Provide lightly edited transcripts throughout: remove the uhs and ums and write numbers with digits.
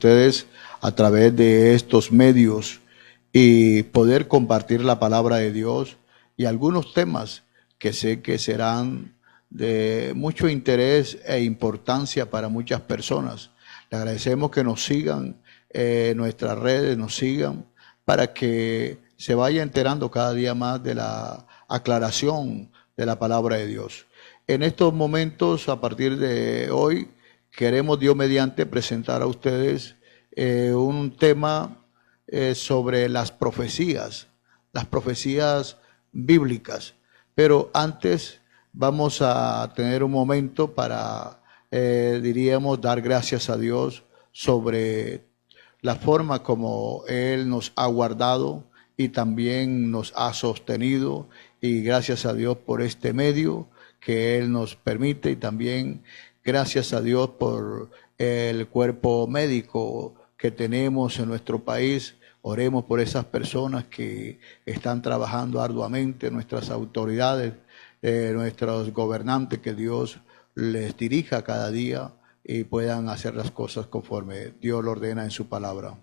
ustedes a través de estos medios y poder compartir la palabra de Dios y algunos temas que sé que serán de mucho interés e importancia para muchas personas. Le agradecemos que nos sigan en nuestras redes, nos sigan para que se vaya enterando cada día más de la aclaración de la palabra de Dios. En estos momentos, a partir de hoy, queremos Dios mediante presentar a ustedes un tema sobre las profecías bíblicas. Pero antes vamos a tener un momento para, diríamos, dar gracias a Dios sobre la forma como Él nos ha guardado y también nos ha sostenido, y gracias a Dios por este medio que Él nos permite, y también gracias a Dios por el cuerpo médico que tenemos en nuestro país. Oremos por esas personas que están trabajando arduamente, nuestras autoridades, nuestros gobernantes, que Dios les dirija cada día y puedan hacer las cosas conforme Dios lo ordena en su palabra.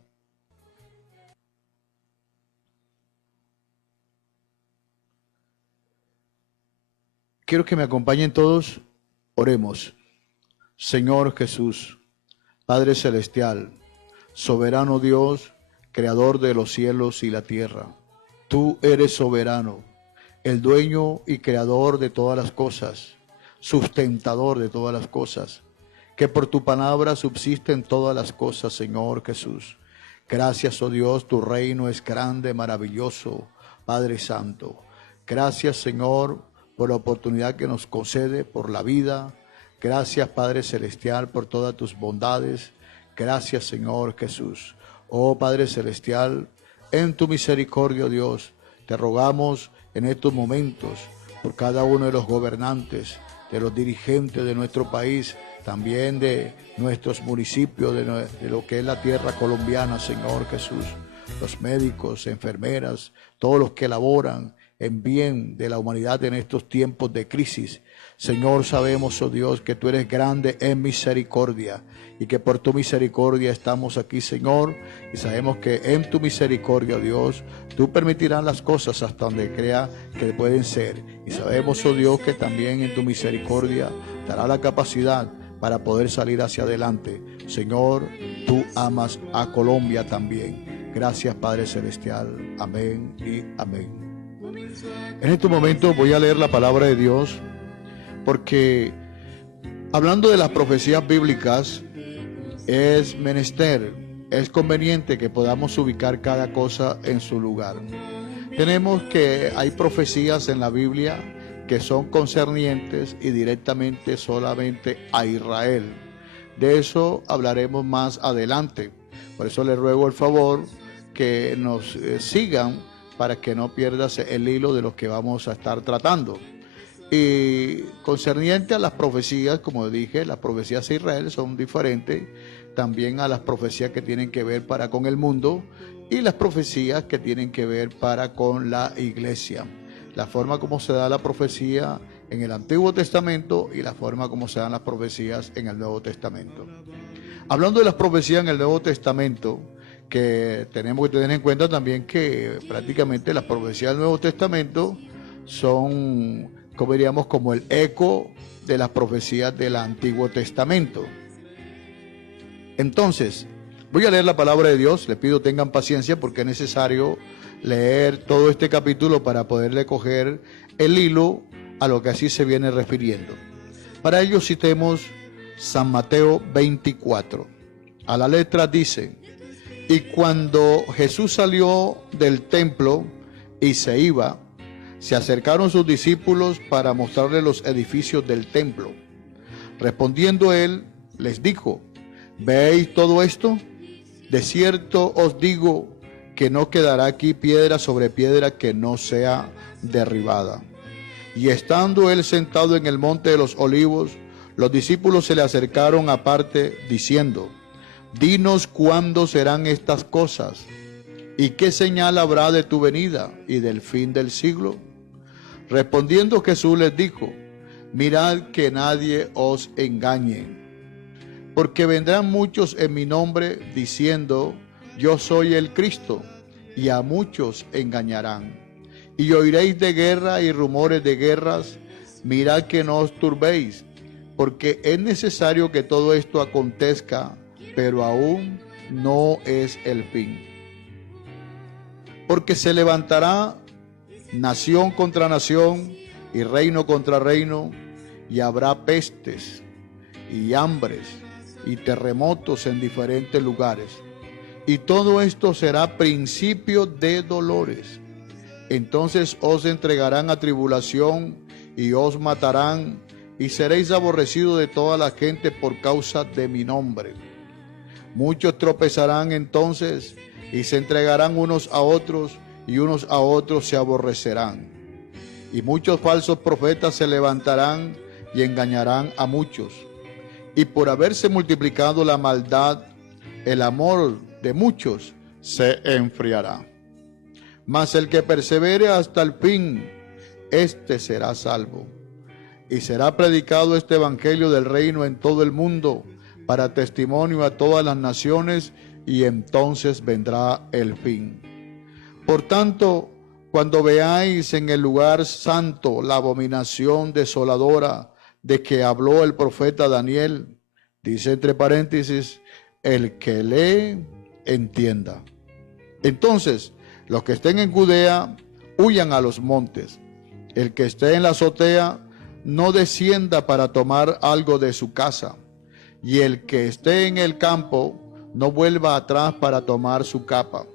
Quiero que me acompañen todos, oremos. Señor Jesús, Padre Celestial, soberano Dios, Creador de los cielos y la tierra, tú eres soberano, el dueño y creador de todas las cosas, sustentador de todas las cosas, que por tu palabra subsisten todas las cosas, Señor Jesús. Gracias, oh Dios, tu reino es grande, maravilloso, Padre Santo. Gracias, Señor, por la oportunidad que nos concede, por la vida. Gracias, Padre Celestial, por todas tus bondades. Gracias, Señor Jesús. Oh Padre Celestial, en tu misericordia, Dios, te rogamos en estos momentos por cada uno de los gobernantes, de los dirigentes de nuestro país, también de nuestros municipios, de lo que es la tierra colombiana, Señor Jesús, los médicos, enfermeras, todos los que laboran en bien de la humanidad en estos tiempos de crisis. Señor, sabemos, oh Dios, que tú eres grande en misericordia y que por tu misericordia estamos aquí, Señor, y sabemos que en tu misericordia, Dios, tú permitirás las cosas hasta donde crea que pueden ser, y sabemos, oh Dios, que también en tu misericordia dará la capacidad para poder salir hacia adelante. Señor, tú amas a Colombia también. Gracias, Padre Celestial. Amén y amén. En este momento voy a leer la palabra de Dios, porque hablando de las profecías bíblicas, es menester, es conveniente que podamos ubicar cada cosa en su lugar. Tenemos que hay profecías en la Biblia que son concernientes y directamente solamente a Israel. De eso hablaremos más adelante. Por eso les ruego el favor que nos sigan para que no pierdas el hilo de lo que vamos a estar tratando. Y concerniente a las profecías, como dije, las profecías de Israel son diferentes también a las profecías que tienen que ver para con el mundo y las profecías que tienen que ver para con la iglesia. La forma como se da la profecía en el Antiguo Testamento y la forma como se dan las profecías en el Nuevo Testamento. Hablando de las profecías en el Nuevo Testamento, que tenemos que tener en cuenta también que prácticamente las profecías del Nuevo Testamento son, como diríamos, como el eco de las profecías del Antiguo Testamento. Entonces, voy a leer la palabra de Dios. Les pido tengan paciencia porque es necesario leer todo este capítulo para poderle coger el hilo a lo que así se viene refiriendo. Para ello citemos San Mateo 24. A la letra dice: y cuando Jesús salió del templo y se iba, se acercaron sus discípulos para mostrarle los edificios del templo. Respondiendo él, les dijo: ¿veis todo esto? De cierto os digo que no quedará aquí piedra sobre piedra que no sea derribada. Y estando él sentado en el monte de los olivos, los discípulos se le acercaron aparte diciendo: dinos cuándo serán estas cosas, y qué señal habrá de tu venida y del fin del siglo. Respondiendo Jesús les dijo: mirad que nadie os engañe, Porque vendrán muchos en mi nombre diciendo, yo soy el Cristo, y a muchos engañarán. Y oiréis de guerra y rumores de guerras, mirad que no os turbéis, porque es necesario que todo esto acontezca, pero aún no es el fin. Porque se levantará nación contra nación y reino contra reino, y habrá pestes y hambres y terremotos en diferentes lugares. Y todo esto será principio de dolores. Entonces os entregarán a tribulación y os matarán, y seréis aborrecidos de toda la gente por causa de mi nombre. Muchos tropezarán entonces y se entregarán unos a otros, y unos a otros se aborrecerán. Y muchos falsos profetas se levantarán y engañarán a muchos. Y por haberse multiplicado la maldad, el amor de muchos se enfriará. Mas el que persevere hasta el fin, éste será salvo. Y será predicado este evangelio del reino en todo el mundo, para testimonio a todas las naciones, y entonces vendrá el fin. Por tanto, cuando veáis en el lugar santo la abominación desoladora de que habló el profeta Daniel, dice entre paréntesis, el que lee, entienda. Entonces, los que estén en Judea, huyan a los montes. El que esté en la azotea, no descienda para tomar algo de su casa. Y el que esté en el campo, no vuelva atrás para tomar su capa.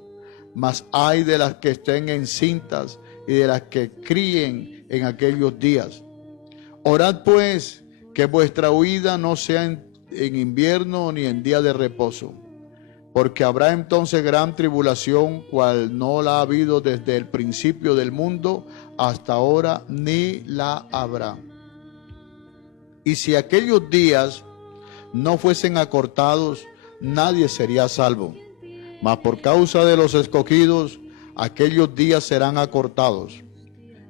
Mas ay de las que estén encintas y de las que críen en aquellos días. Orad pues que vuestra huida no sea en invierno ni en día de reposo, porque habrá entonces gran tribulación, cual no la ha habido desde el principio del mundo hasta ahora, ni la habrá. Y si aquellos días no fuesen acortados, nadie sería salvo. Mas por causa de los escogidos, aquellos días serán acortados.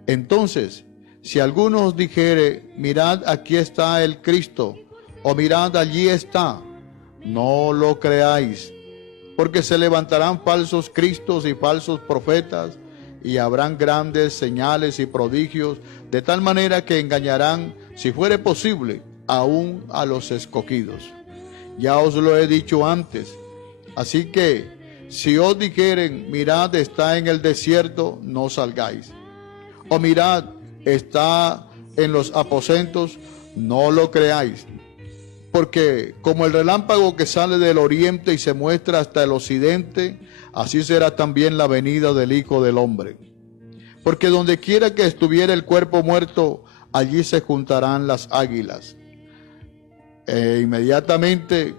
Entonces, si alguno os dijere, mirad, aquí está el Cristo, o mirad, allí está, no lo creáis, porque se levantarán falsos cristos y falsos profetas, y habrán grandes señales y prodigios, de tal manera que engañarán, si fuere posible, aún a los escogidos. Ya os lo he dicho antes. Así que, si os dijeren, mirad, está en el desierto, no salgáis. O mirad, está en los aposentos, no lo creáis. Porque como el relámpago que sale del oriente y se muestra hasta el occidente, así será también la venida del Hijo del Hombre. Porque donde quiera que estuviera el cuerpo muerto, allí se juntarán las águilas. Inmediatamente,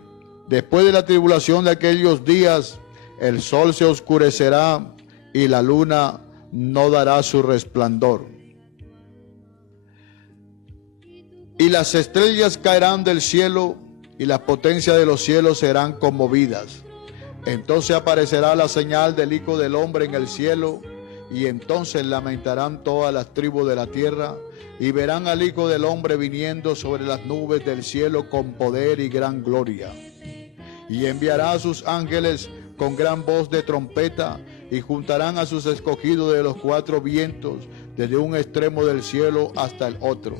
después de la tribulación de aquellos días, el sol se oscurecerá y la luna no dará su resplandor. Y las estrellas caerán del cielo y las potencias de los cielos serán conmovidas. Entonces aparecerá la señal del Hijo del Hombre en el cielo, y entonces lamentarán todas las tribus de la tierra y verán al Hijo del Hombre viniendo sobre las nubes del cielo con poder y gran gloria. Y enviará a sus ángeles con gran voz de trompeta, y juntarán a sus escogidos de los cuatro vientos, desde un extremo del cielo hasta el otro.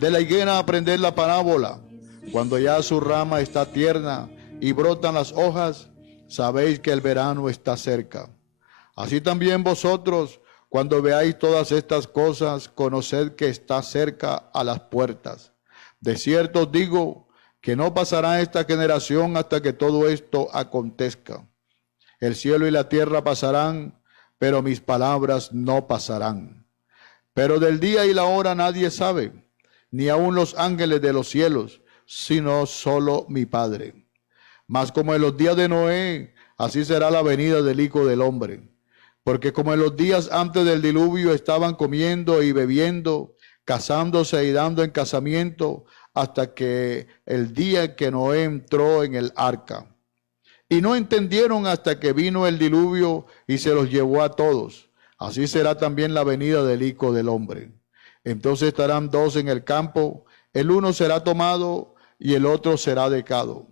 De la higuera aprended la parábola. Cuando ya su rama está tierna y brotan las hojas, sabéis que el verano está cerca. Así también vosotros, cuando veáis todas estas cosas, conoced que está cerca a las puertas. De cierto os digo que no pasará esta generación hasta que todo esto acontezca. El cielo y la tierra pasarán, pero mis palabras no pasarán. Pero del día y la hora nadie sabe, ni aun los ángeles de los cielos, sino solo mi Padre. Mas como en los días de Noé, así será la venida del Hijo del Hombre. Porque como en los días antes del diluvio estaban comiendo y bebiendo, casándose y dando en casamiento, hasta que el día que Noé entró en el arca. Y no entendieron hasta que vino el diluvio y se los llevó a todos. Así será también la venida del Hijo del Hombre. Entonces estarán dos en el campo, el uno será tomado y el otro será dejado.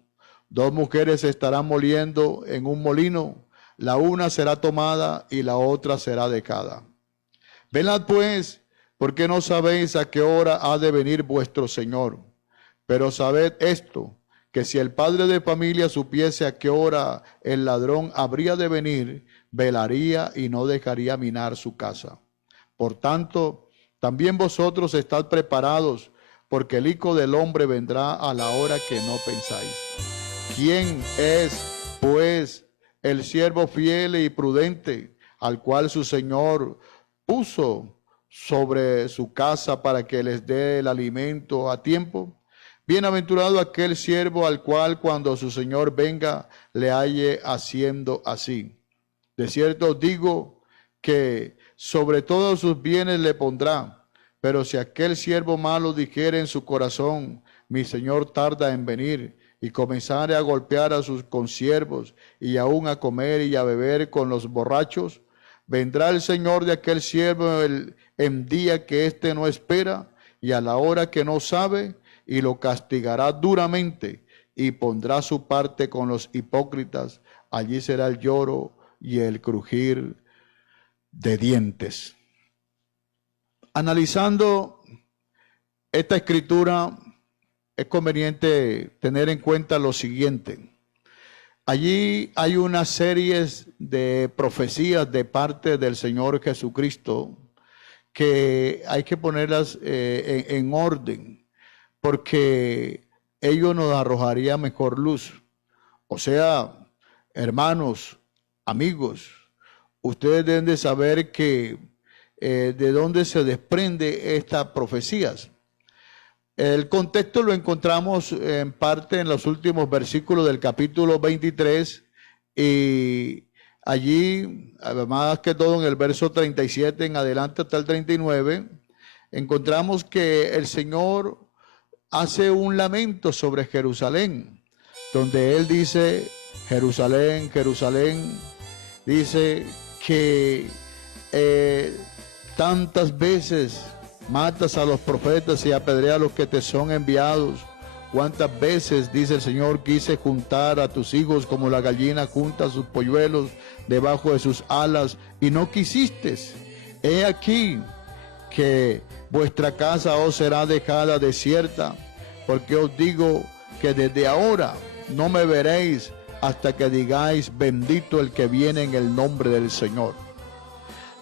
2 mujeres estarán moliendo en un molino, la una será tomada y la otra será dejada. Velad pues, porque no sabéis a qué hora ha de venir vuestro Señor. Pero sabed esto, que si el padre de familia supiese a qué hora el ladrón habría de venir, velaría y no dejaría minar su casa. Por tanto, también vosotros estad preparados, porque el Hijo del Hombre vendrá a la hora que no pensáis. ¿Quién es, pues, el siervo fiel y prudente, al cual su Señor puso sobre su casa para que les dé el alimento a tiempo? Bienaventurado aquel siervo al cual cuando su Señor venga le halle haciendo así. De cierto os digo que sobre todos sus bienes le pondrá. Pero si aquel siervo malo dijere en su corazón, mi Señor tarda en venir, y comenzare a golpear a sus consiervos, y aún a comer y a beber con los borrachos, vendrá el Señor de aquel siervo en día que éste no espera, y a la hora que no sabe, y lo castigará duramente, y pondrá su parte con los hipócritas. Allí será el lloro y el crujir de dientes. Analizando esta escritura, es conveniente tener en cuenta lo siguiente. Allí hay una serie de profecías de parte del Señor Jesucristo que hay que ponerlas en orden, porque ello nos arrojaría mejor luz. O sea, hermanos, amigos, ustedes deben de saber que de dónde se desprende estas profecías. El contexto lo encontramos en parte en los últimos versículos del capítulo 23 y allí, más que todo en el verso 37 en adelante hasta el 39, encontramos que el Señor hace un lamento sobre Jerusalén, donde Él dice, Jerusalén, Jerusalén, dice que tantas veces matas a los profetas y apedreas a los que te son enviados. ¿Cuántas veces, dice el Señor, quise juntar a tus hijos como la gallina junta sus polluelos debajo de sus alas y no quisiste? He aquí que vuestra casa os será dejada desierta, porque os digo que desde ahora no me veréis hasta que digáis, bendito el que viene en el nombre del Señor.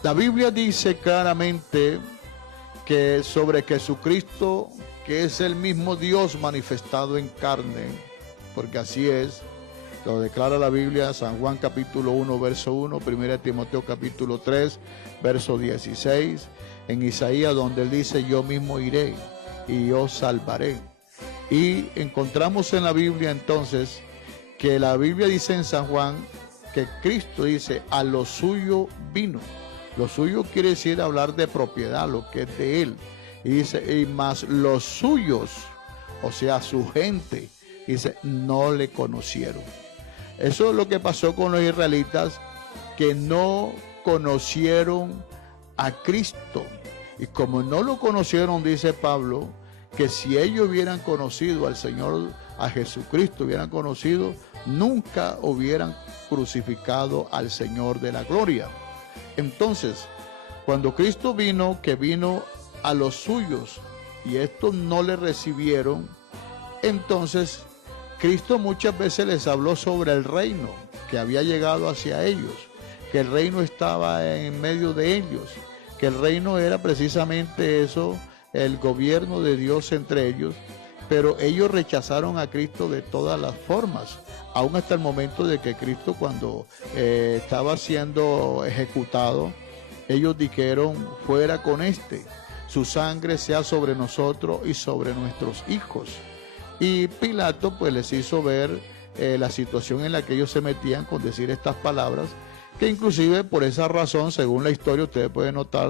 La Biblia dice claramente que sobre Jesucristo, que es el mismo Dios manifestado en carne, porque así es, lo declara la Biblia, San Juan capítulo 1, verso 1, 1 Timoteo capítulo 3, verso 16, en Isaías donde él dice, yo mismo iré y os salvaré. Y encontramos en la Biblia entonces, que la Biblia dice en San Juan, que Cristo dice, a lo suyo vino. Lo suyo quiere decir hablar de propiedad, lo que es de él. Y dice, y más los suyos, o sea, su gente, dice, no le conocieron. Eso es lo que pasó con los israelitas, que no conocieron a Cristo. Y como no lo conocieron, dice Pablo, que si ellos hubieran conocido al Señor, a Jesucristo hubieran conocido, nunca hubieran crucificado al Señor de la gloria. Entonces, cuando Cristo vino, que vino a los suyos y estos no le recibieron, entonces Cristo muchas veces les habló sobre el reino que había llegado hacia ellos, que el reino estaba en medio de ellos, que el reino era precisamente eso, el gobierno de Dios entre ellos, pero ellos rechazaron a Cristo de todas las formas, aún hasta el momento de que Cristo, cuando estaba siendo ejecutado, ellos dijeron, fuera con su sangre sea sobre nosotros y sobre nuestros hijos. Y Pilato pues les hizo ver la situación en la que ellos se metían con decir estas palabras, que inclusive por esa razón, según la historia, ustedes pueden notar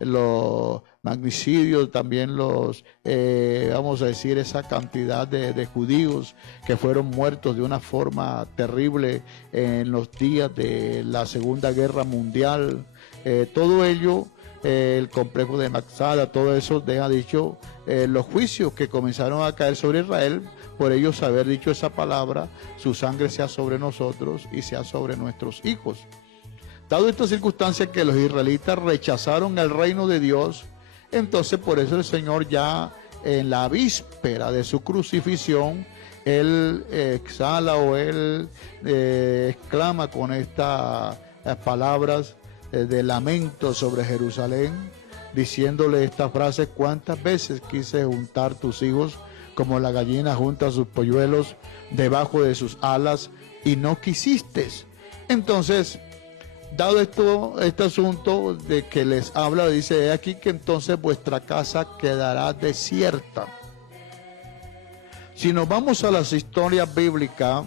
los magnicidios, también los, vamos a decir, esa cantidad de judíos que fueron muertos de una forma terrible en los días de la Segunda Guerra Mundial. Todo ello el complejo de Maxada, todo eso deja dicho los juicios que comenzaron a caer sobre Israel, por ellos haber dicho esa palabra, su sangre sea sobre nosotros y sea sobre nuestros hijos. Dado esta circunstancia que los israelitas rechazaron el reino de Dios, entonces por eso el Señor ya en la víspera de su crucifixión, Él exhala o Él exclama con estas palabras de lamento sobre Jerusalén, diciéndole esta frase: cuántas veces quise juntar tus hijos como la gallina junta sus polluelos debajo de sus alas y no quisiste. Entonces, dado este asunto de que les habla, dice: he aquí que entonces vuestra casa quedará desierta. Si nos vamos a las historias bíblicas,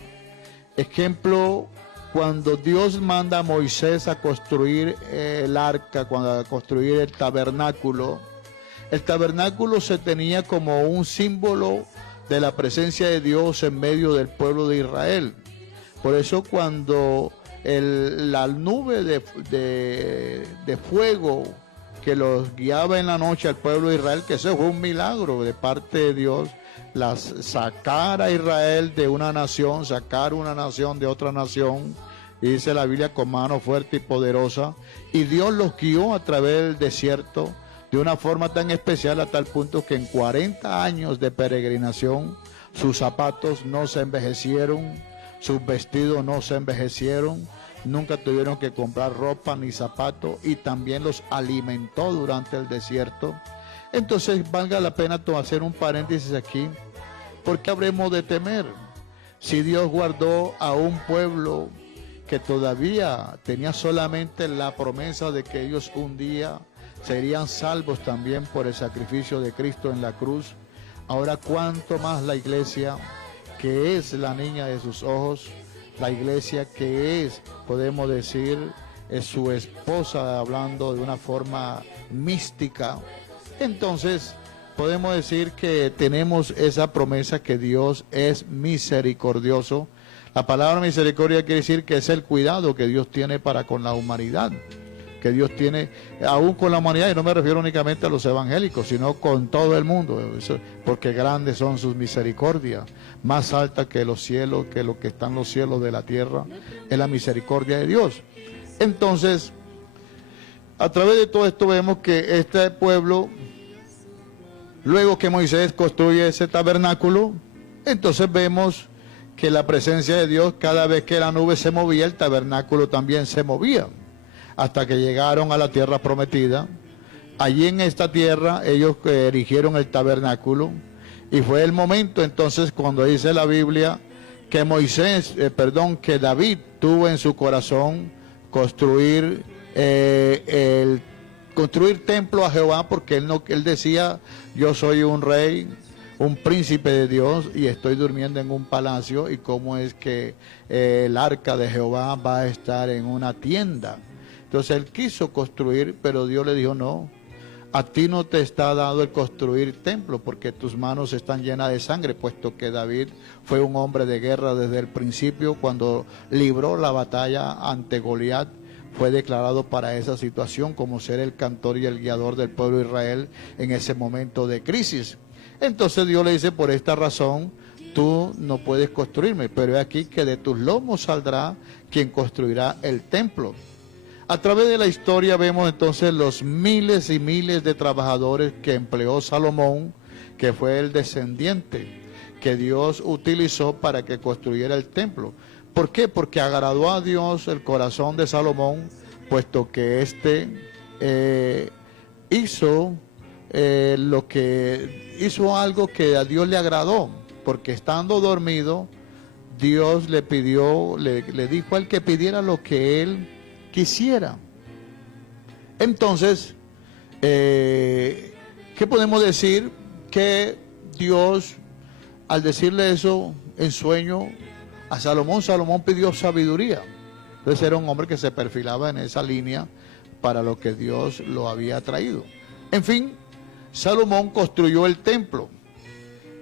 ejemplo, cuando Dios manda a Moisés a construir el arca, a construir el tabernáculo se tenía como un símbolo de la presencia de Dios en medio del pueblo de Israel. Por eso cuando la nube de fuego que los guiaba en la noche al pueblo de Israel, que eso fue un milagro de parte de Dios, sacar a Israel de una nación, sacar una nación de otra nación, y dice la Biblia, con mano fuerte y poderosa, y Dios los guió a través del desierto de una forma tan especial, a tal punto que en 40 años de peregrinación sus zapatos no se envejecieron, sus vestidos no se envejecieron, nunca tuvieron que comprar ropa ni zapatos, y también los alimentó durante el desierto. Entonces valga la pena hacer un paréntesis aquí. ¿Por qué habremos de temer? Si Dios guardó a un pueblo que todavía tenía solamente la promesa de que ellos un día serían salvos también por el sacrificio de Cristo en la cruz, ahora cuánto más la iglesia, que es la niña de sus ojos, la iglesia que es, podemos decir, es su esposa, hablando de una forma mística. Entonces podemos decir que tenemos esa promesa que Dios es misericordioso. La palabra misericordia quiere decir que es el cuidado que Dios tiene para con la humanidad, que Dios tiene aún con la humanidad, y no me refiero únicamente a los evangélicos, sino con todo el mundo, porque grandes son sus misericordias, más alta que los cielos, que lo que están los cielos de la tierra, es la misericordia de Dios. Entonces, a través de todo esto vemos que este pueblo, luego que Moisés construye ese tabernáculo, entonces vemos que la presencia de Dios, cada vez que la nube se movía, el tabernáculo también se movía, hasta que llegaron a la tierra prometida. Allí en esta tierra ellos erigieron el tabernáculo, y fue el momento entonces cuando dice la Biblia que que David tuvo en su corazón construir templo a Jehová, porque él decía: yo soy un rey, un príncipe de Dios, y estoy durmiendo en un palacio, y cómo es que el arca de Jehová va a estar en una tienda. Entonces él quiso construir, pero Dios le dijo: no, a ti no te está dado el construir templo, porque tus manos están llenas de sangre, puesto que David fue un hombre de guerra desde el principio. Cuando libró la batalla ante Goliat, fue declarado para esa situación como ser el cantor y el guiador del pueblo de Israel en ese momento de crisis. Entonces Dios le dice: por esta razón tú no puedes construirme, pero he aquí que de tus lomos saldrá quien construirá el templo. A través de la historia vemos entonces los miles y miles de trabajadores que empleó Salomón, que fue el descendiente que Dios utilizó para que construyera el templo. ¿Por qué? Porque agradó a Dios el corazón de Salomón, puesto que hizo algo que a Dios le agradó, porque estando dormido, Dios le dijo al que pidiera lo que él quisiera. Entonces, ¿qué podemos decir? Que Dios, al decirle eso en sueño a Salomón pidió sabiduría. Entonces era un hombre que se perfilaba en esa línea para lo que Dios lo había traído. En fin, Salomón construyó el templo.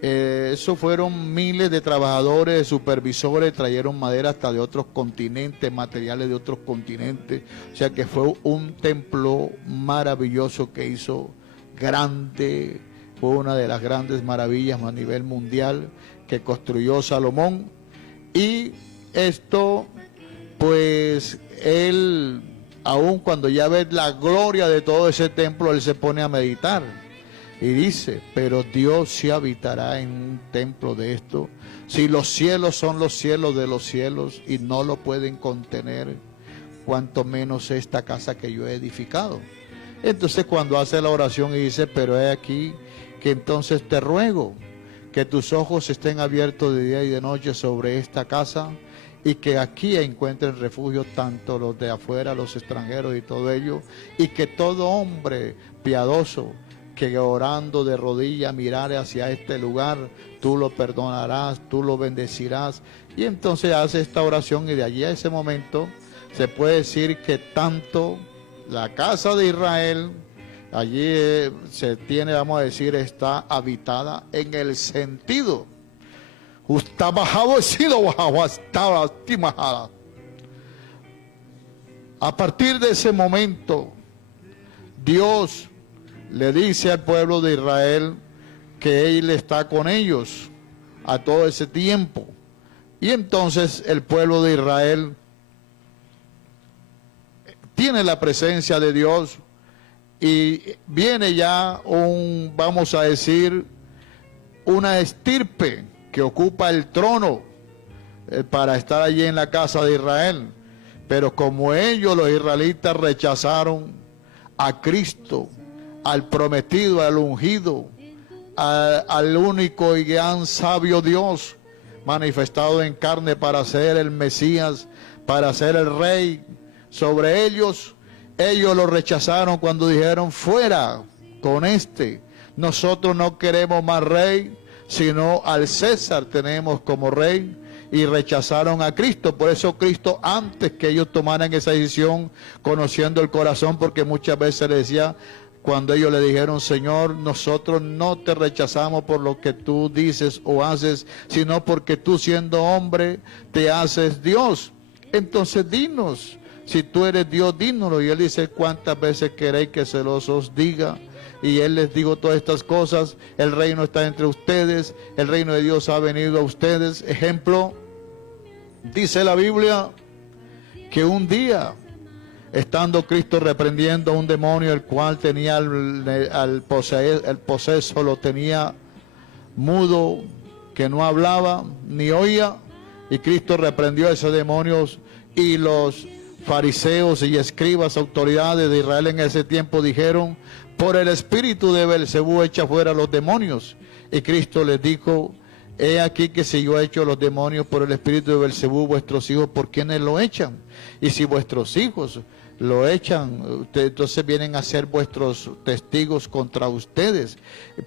Eso fueron miles de trabajadores, de supervisores, trajeron madera hasta de otros continentes, materiales de otros continentes. O sea que fue un templo maravilloso que hizo grande, fue una de las grandes maravillas a nivel mundial que construyó Salomón. Y esto, pues, él, aun cuando ya ve la gloria de todo ese templo, él se pone a meditar. Y dice, pero Dios sí habitará en un templo de esto. Si los cielos son los cielos de los cielos y no lo pueden contener, cuanto menos esta casa que yo he edificado. Entonces cuando hace la oración y dice, pero he aquí que entonces te ruego que tus ojos estén abiertos de día y de noche sobre esta casa, y que aquí encuentren refugio tanto los de afuera, los extranjeros y todo ello, y que todo hombre piadoso que orando de rodillas mirare hacia este lugar, tú lo perdonarás, tú lo bendecirás. Y entonces hace esta oración, y de allí a ese momento se puede decir que tanto la casa de Israel, allí se tiene, vamos a decir, está habitada en el sentido. A partir de ese momento, Dios le dice al pueblo de Israel que Él está con ellos a todo ese tiempo. Y entonces el pueblo de Israel tiene la presencia de Dios, y viene ya vamos a decir, una estirpe que ocupa el trono para estar allí en la casa de Israel. Pero como ellos, los israelitas, rechazaron a Cristo, al prometido, al ungido, al único y gran sabio Dios manifestado en carne para ser el Mesías, para ser el Rey sobre ellos, ellos lo rechazaron cuando dijeron, fuera con este, nosotros no queremos más rey, sino al César tenemos como rey. Y rechazaron a Cristo. Por eso Cristo, antes que ellos tomaran esa decisión, conociendo el corazón, porque muchas veces le decía, cuando ellos le dijeron, Señor, nosotros no te rechazamos por lo que tú dices o haces, sino porque tú, siendo hombre, te haces Dios. Entonces dinos, si tú eres Dios, dínoslo. Y él dice, ¿cuántas veces queréis que se los os diga? Y él les digo todas estas cosas, el reino está entre ustedes, el reino de Dios ha venido a ustedes. Ejemplo, dice la Biblia que un día, estando Cristo reprendiendo a un demonio, el cual tenía el poseso lo tenía mudo, que no hablaba ni oía, y Cristo reprendió a ese demonio, y los fariseos y escribas, autoridades de Israel en ese tiempo, dijeron, por el espíritu de Belcebú echa fuera los demonios. Y Cristo les dijo, he aquí que si yo echo los demonios por el espíritu de Belcebú, vuestros hijos, ¿por quiénes lo echan? Y si vuestros hijos lo echan, entonces vienen a ser vuestros testigos contra ustedes.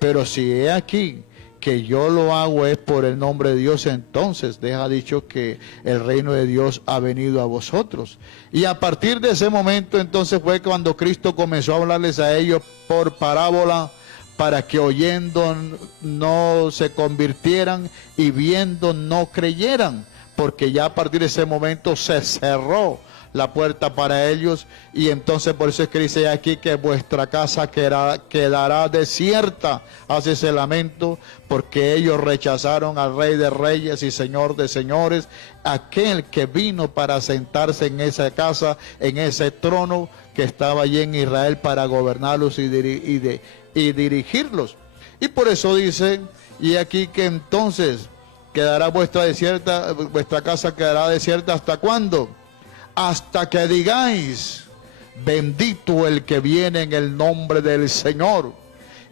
Pero si he aquí que yo lo hago es por el nombre de Dios, entonces deja dicho que el reino de Dios ha venido a vosotros. Y a partir de ese momento entonces fue cuando Cristo comenzó a hablarles a ellos por parábola, para que oyendo no se convirtieran y viendo no creyeran, porque ya a partir de ese momento se cerró la puerta para ellos. Y entonces por eso es que dice aquí que vuestra casa quedará desierta. Hace ese lamento porque ellos rechazaron al Rey de Reyes y Señor de Señores, aquel que vino para sentarse en esa casa, en ese trono que estaba allí en Israel para gobernarlos y dirigirlos. Y por eso dice, y aquí que entonces quedará vuestra casa quedará desierta, ¿hasta cuándo? Hasta que digáis, bendito el que viene en el nombre del Señor.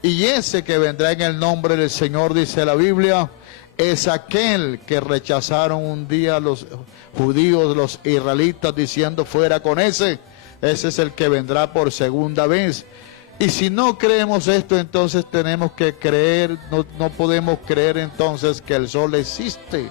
Y ese que vendrá en el nombre del Señor, dice la Biblia, es aquel que rechazaron un día los judíos, los israelitas, diciendo, fuera con ese. Ese es el que vendrá por segunda vez. Y si no creemos esto, entonces tenemos que creer, no podemos creer entonces que el sol existe,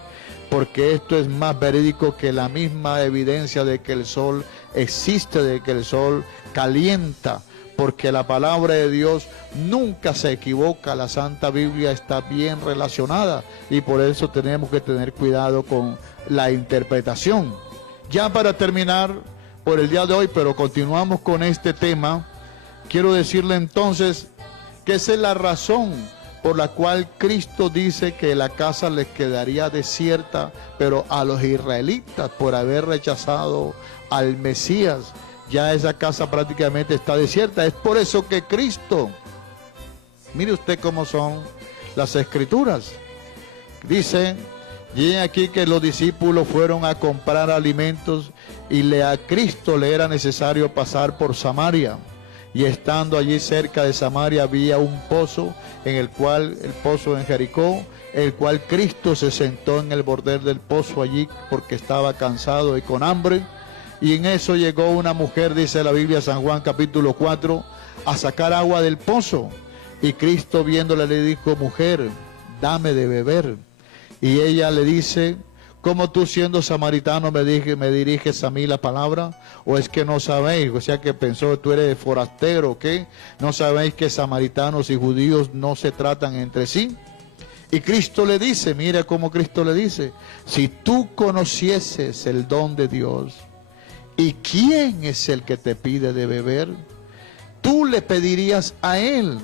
porque esto es más verídico que la misma evidencia de que el sol existe, de que el sol calienta, porque la palabra de Dios nunca se equivoca. La Santa Biblia está bien relacionada y por eso tenemos que tener cuidado con la interpretación. Ya para terminar por el día de hoy, pero continuamos con este tema, quiero decirle entonces que esa es la razón por la cual Cristo dice que la casa les quedaría desierta, pero a los israelitas por haber rechazado al Mesías, ya esa casa prácticamente está desierta. Es por eso que Cristo, mire usted cómo son las escrituras, dice, y aquí que los discípulos fueron a comprar alimentos y a Cristo le era necesario pasar por Samaria. Y estando allí cerca de Samaria había un pozo, el pozo en Jericó, el cual Cristo se sentó en el bordel del pozo allí porque estaba cansado y con hambre. Y en eso llegó una mujer, dice la Biblia, San Juan capítulo 4, a sacar agua del pozo. Y Cristo viéndola le dijo, mujer, dame de beber. Y ella le dice, ¿cómo tú siendo samaritano me diriges a mí la palabra? ¿O es que no sabéis? O sea que pensó, tú eres forastero, ¿o qué? ¿No sabéis que samaritanos y judíos no se tratan entre sí? Y Cristo le dice, mira cómo Cristo le dice, si tú conocieses el don de Dios, ¿y quién es el que te pide de beber? Tú le pedirías a él.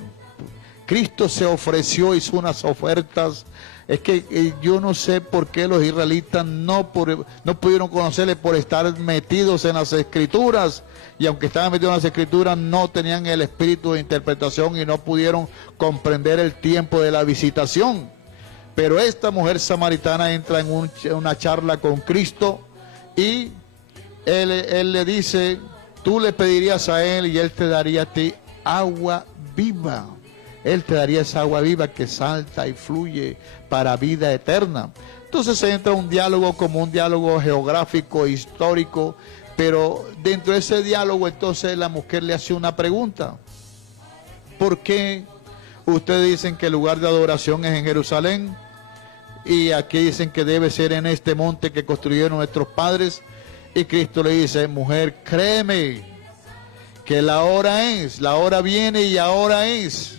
Cristo se ofreció, hizo unas ofertas. Es que yo no sé por qué los israelitas no pudieron conocerle por estar metidos en las escrituras. Y aunque estaban metidos en las escrituras, no tenían el espíritu de interpretación y no pudieron comprender el tiempo de la visitación. Pero esta mujer samaritana entra en una charla con Cristo y él le dice, tú le pedirías a él y él te daría a ti agua viva. Él te daría esa agua viva que salta y fluye para vida eterna. Entonces entra un diálogo como un diálogo geográfico, histórico, pero dentro de ese diálogo entonces la mujer le hace una pregunta. ¿Por qué ustedes dicen que el lugar de adoración es en Jerusalén? Y aquí dicen que debe ser en este monte que construyeron nuestros padres. Y Cristo le dice, mujer, créeme que la hora viene y ahora es,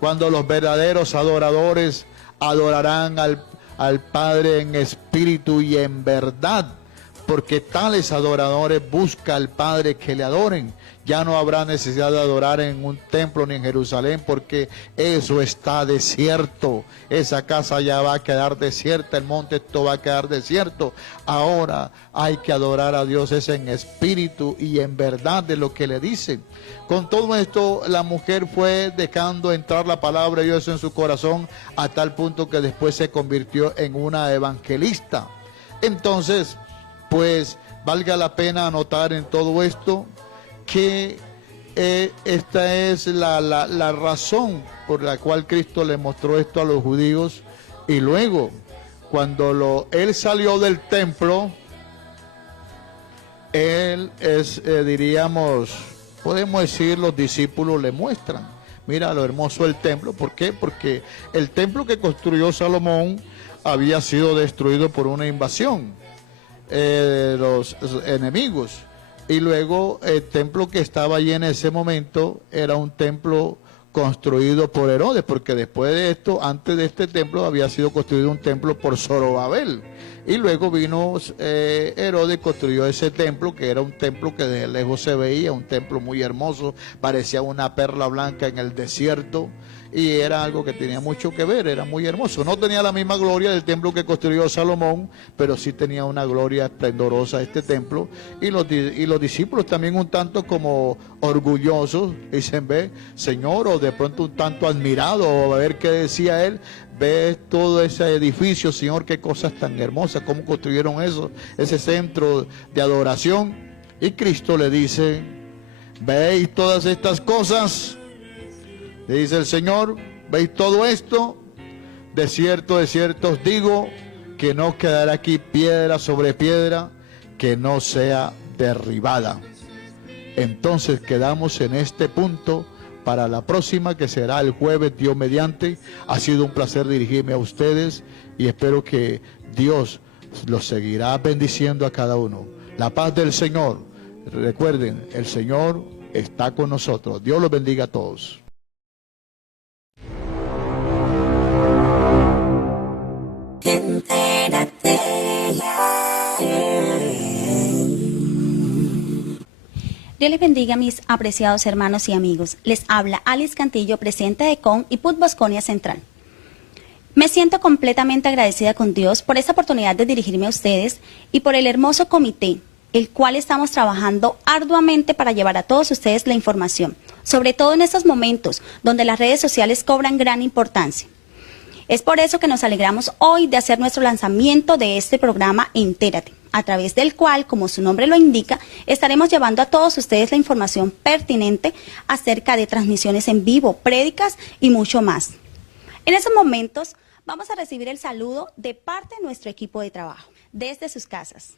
cuando los verdaderos adoradores adorarán al Padre en espíritu y en verdad, porque tales adoradores buscan al Padre que le adoren. Ya no habrá necesidad de adorar en un templo ni en Jerusalén, porque eso está desierto. Esa casa ya va a quedar desierta, el monte esto va a quedar desierto. Ahora hay que adorar a Dios es en espíritu y en verdad de lo que le dicen. Con todo esto, la mujer fue dejando entrar la palabra de Dios en su corazón a tal punto que después se convirtió en una evangelista. Entonces, pues valga la pena anotar en todo esto que esta es la razón por la cual Cristo le mostró esto a los judíos. Y luego, cuando él salió del templo, él diríamos, podemos decir, los discípulos le muestran, mira lo hermoso del templo. ¿Por qué? Porque el templo que construyó Salomón había sido destruido por una invasión de los enemigos. Y luego el templo que estaba allí en ese momento era un templo construido por Herodes, porque después de esto, antes de este templo, había sido construido un templo por Zorobabel. Y luego vino Herodes, construyó ese templo, que era un templo que desde lejos se veía, un templo muy hermoso, parecía una perla blanca en el desierto, y era algo que tenía mucho que ver, era muy hermoso. No tenía la misma gloria del templo que construyó Salomón, pero sí tenía una gloria esplendorosa este templo. Y los discípulos también un tanto como orgullosos, dicen, ve, Señor, o de pronto un tanto admirado, o a ver qué decía él, ve todo ese edificio, Señor, qué cosas tan hermosas, cómo construyeron eso, ese centro de adoración. Y Cristo le dice, veis todas estas cosas, le dice el Señor, veis todo esto, de cierto os digo, que no quedará aquí piedra sobre piedra que no sea derribada. Entonces quedamos en este punto para la próxima, que será el jueves, Dios mediante. Ha sido un placer dirigirme a ustedes y espero que Dios los seguirá bendiciendo a cada uno. La paz del Señor. Recuerden, el Señor está con nosotros. Dios los bendiga a todos. Dios les bendiga, mis apreciados hermanos y amigos. Les habla Alice Cantillo, presidente de CON y PUT Bosconia Central. Me siento completamente agradecida con Dios por esta oportunidad de dirigirme a ustedes y por el hermoso comité, el cual estamos trabajando arduamente para llevar a todos ustedes la información, sobre todo en estos momentos donde las redes sociales cobran gran importancia. Es por eso que nos alegramos hoy de hacer nuestro lanzamiento de este programa Entérate, a través del cual, como su nombre lo indica, estaremos llevando a todos ustedes la información pertinente acerca de transmisiones en vivo, prédicas y mucho más. En estos momentos vamos a recibir el saludo de parte de nuestro equipo de trabajo, desde sus casas.